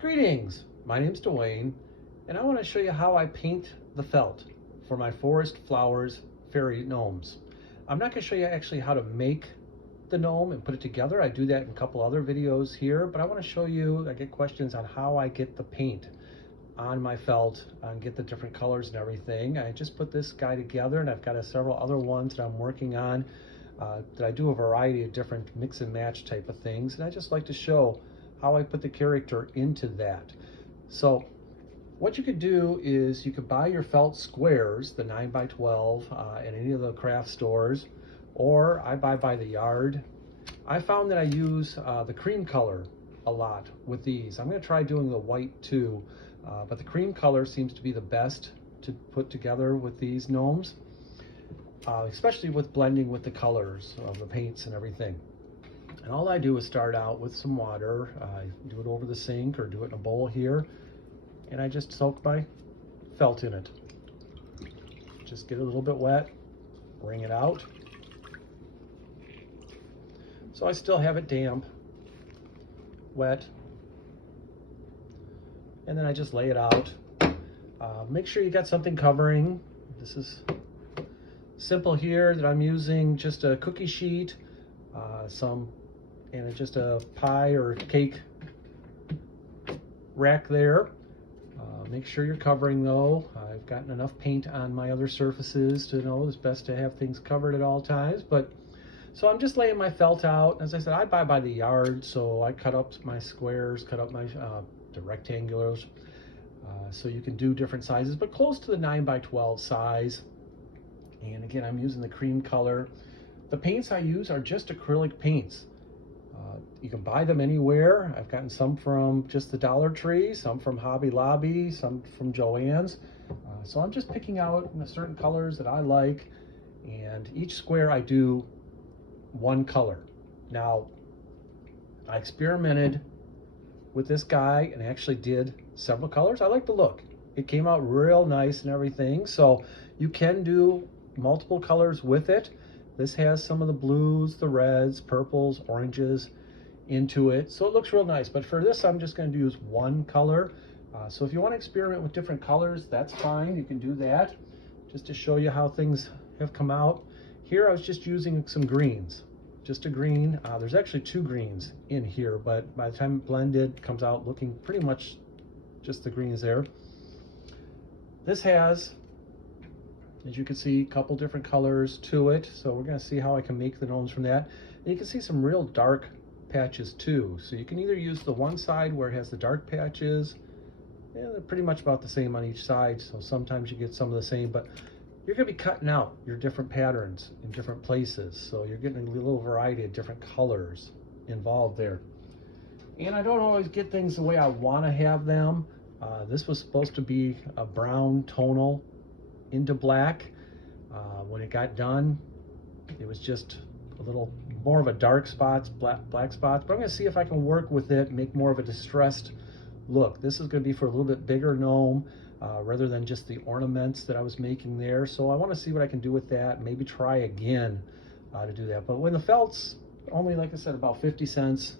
Greetings, my name's Dwayne, and I want to show you how I paint the felt for my Forest Flowers Fairy Gnomes. I'm not going to show you actually how to make the gnome and put it together. I do that in a couple other videos here, but I want to show you, I get questions on how I get the paint on my felt and get the different colors and everything. I just put this guy together, and I've got several other ones that I'm working on that I do a variety of different mix and match type of things, and I just like to show how I put the character into that. So what you could do is you could buy your felt squares, the 9x12 at any of the craft stores, or I buy by the yard. I found that I use the cream color a lot with these. I'm going to try doing the white too, but the cream color seems to be the best to put together with these gnomes, especially with blending with the colors of the paints and everything. And all I do is start out with some water. I do it over the sink or do it in a bowl here, and I just soak my felt in it. Just get it a little bit wet, wring it out. So I still have it damp, wet, and then I just lay it out. Make sure you got something covering. This is simple here that I'm using just a cookie sheet, and just a pie or cake rack there. Make sure you're covering though. I've gotten enough paint on my other surfaces to know it's best to have things covered at all times. So I'm just laying my felt out. As I said, I buy by the yard, so I cut up my squares, cut up my the rectangulars. So you can do different sizes, but close to the 9x12 size. And again, I'm using the cream color. The paints I use are just acrylic paints. You can buy them anywhere. I've gotten some from just the Dollar Tree, some from Hobby Lobby, some from Joann's. So I'm just picking out certain colors that I like, and each square I do one color. Now, I experimented with this guy and actually did several colors. I like the look. It came out real nice and everything. So you can do multiple colors with it. This has some of the blues, the reds, purples, oranges into it, so it looks real nice. But for this, I'm just going to use one color. So if you want to experiment with different colors, that's fine. You can do that. Just to show you how things have come out. Here I was just using some greens, just a green. There's actually two greens in here, but by the time it blended, it comes out looking pretty much just the greens there. This has, as you can see, a couple different colors to it. So we're going to see how I can make the gnomes from that. And you can see some real dark patches too. So you can either use the one side where it has the dark patches, and they're pretty much about the same on each side. So sometimes you get some of the same, but you're going to be cutting out your different patterns in different places. So you're getting a little variety of different colors involved there. And I don't always get things the way I want to have them. This was supposed to be a brown tonal into black. When it got done, it was just a little more of a dark spots, black spots, but I'm going to see if I can work with it and make more of a distressed look. This is going to be for a little bit bigger gnome rather than just the ornaments that I was making there. So I want to see what I can do with that, maybe try again to do that. But when the felt's only, like I said, about 50 cents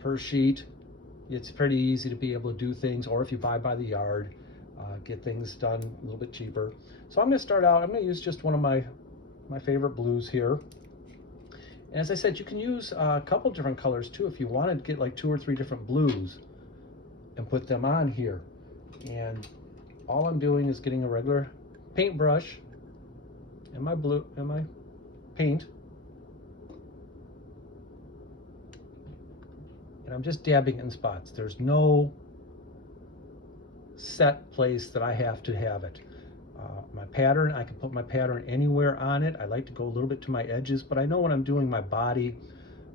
per sheet, it's pretty easy to be able to do things, or if you buy by the yard, get things done a little bit cheaper. So I'm going to start out, I'm going to use just one of my favorite blues here. And as I said, you can use a couple different colors too if you wanted to get like 2 or 3 different blues and put them on here. And all I'm doing is getting a regular paintbrush and my blue and my paint, and I'm just dabbing in spots. There's no set place that I have to have it. My pattern, I can put my pattern anywhere on it. I like to go a little bit to my edges, but I know when I'm doing my body's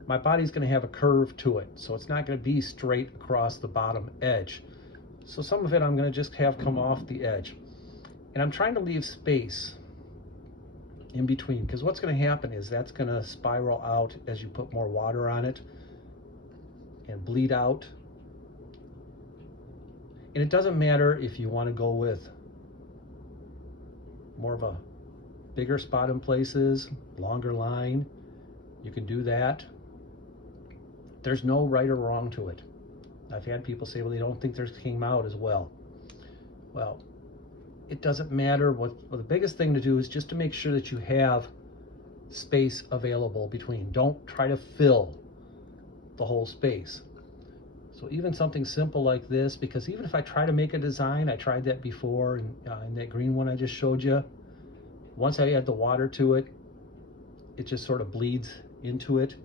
going to have a curve to it, so it's not going to be straight across the bottom edge. So some of it I'm going to just have come off the edge, and I'm trying to leave space in between, because what's going to happen is that's going to spiral out as you put more water on it and bleed out. And it doesn't matter if you want to go with more of a bigger spot in places, longer line, you can do that. There's no right or wrong to it. I've had people say, well, they don't think theirs came out as well. Well, it doesn't matter. Well, the biggest thing to do is just to make sure that you have space available between. Don't try to fill the whole space. So even something simple like this, because even if I try to make a design, I tried that before in that green one I just showed you, once I add the water to it, it just sort of bleeds into it.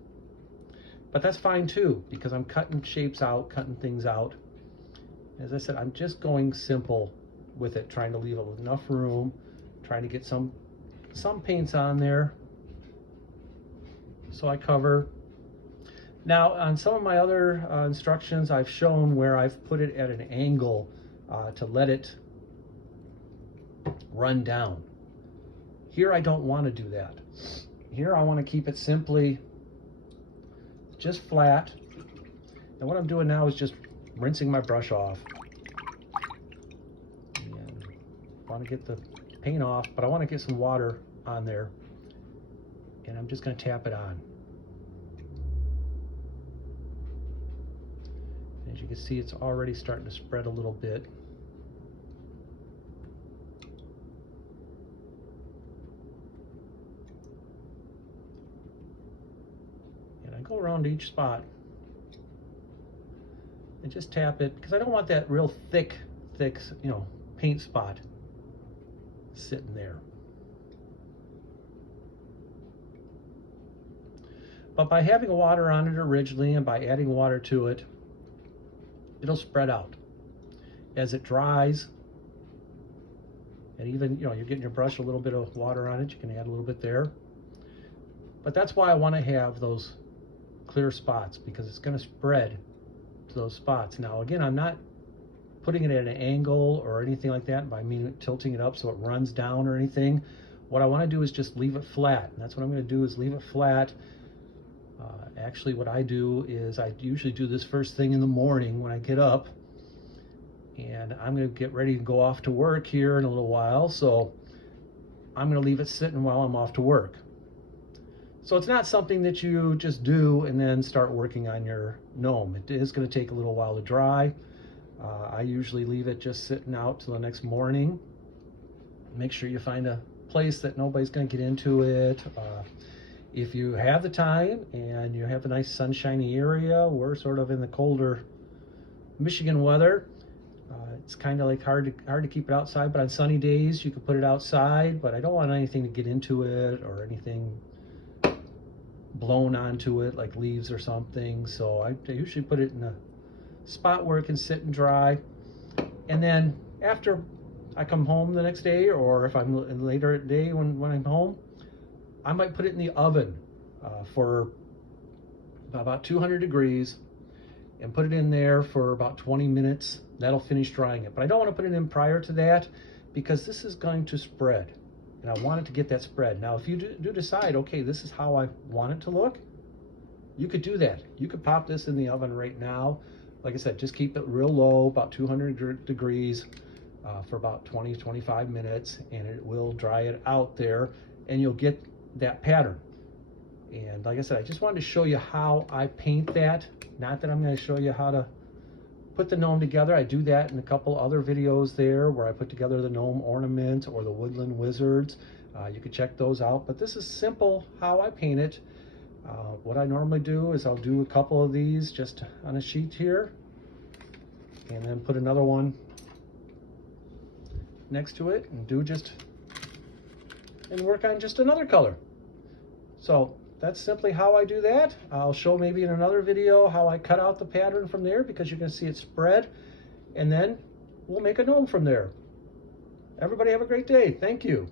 But that's fine too, because I'm cutting shapes out, cutting things out. As I said, I'm just going simple with it, trying to leave enough room, trying to get some paints on there so I cover. Now on some of my other instructions, I've shown where I've put it at an angle to let it run down. Here I don't want to do that. Here I want to keep it simply just flat. And what I'm doing now is just rinsing my brush off. And I want to get the paint off, but I want to get some water on there. And I'm just going to tap it on. As you can see, it's already starting to spread a little bit. And I go around each spot and just tap it, because I don't want that real thick, paint spot sitting there. But by having water on it originally and by adding water to it, it'll spread out. As it dries, and even, you're getting your brush a little bit of water on it, you can add a little bit there. But that's why I want to have those clear spots, because it's going to spread to those spots. Now again, I'm not putting it at an angle or anything like that by tilting it up so it runs down or anything. What I want to do is just leave it flat, and that's what I'm going to do, is leave it flat. Actually, what I do is I usually do this first thing in the morning when I get up, and I'm going to get ready to go off to work here in a little while, so I'm going to leave it sitting while I'm off to work. So it's not something that you just do and then start working on your gnome. It is going to take a little while to dry. I usually leave it just sitting out till the next morning. Make sure you find a place that nobody's going to get into it. If you have the time and you have a nice sunshiny area, we're sort of in the colder Michigan weather. It's kind of like hard to keep it outside, but on sunny days you can put it outside, but I don't want anything to get into it or anything blown onto it like leaves or something. So I usually put it in a spot where it can sit and dry. And then after I come home the next day, or if I'm later at day when I'm home, I might put it in the oven for about 200 degrees and put it in there for about 20 minutes. That'll finish drying it. But I don't want to put it in prior to that, because this is going to spread, and I want it to get that spread. Now, if you do decide, okay, this is how I want it to look, you could do that. You could pop this in the oven right now. Like I said, just keep it real low, about 200 degrees for about 20-25 minutes, and it will dry it out there, and you'll get that pattern. And like I said, I just wanted to show you how I paint that. Not that I'm going to show you how to put the gnome together. I do that in a couple other videos there where I put together the gnome ornament or the Woodland Wizards. You can check those out, but this is simple how I paint it. What I normally do is I'll do a couple of these just on a sheet here, and then put another one next to it and work on just another color. So that's simply how I do that. I'll show maybe in another video how I cut out the pattern from there, because you can see it spread, and then we'll make a gnome from there. Everybody have a great day. Thank you.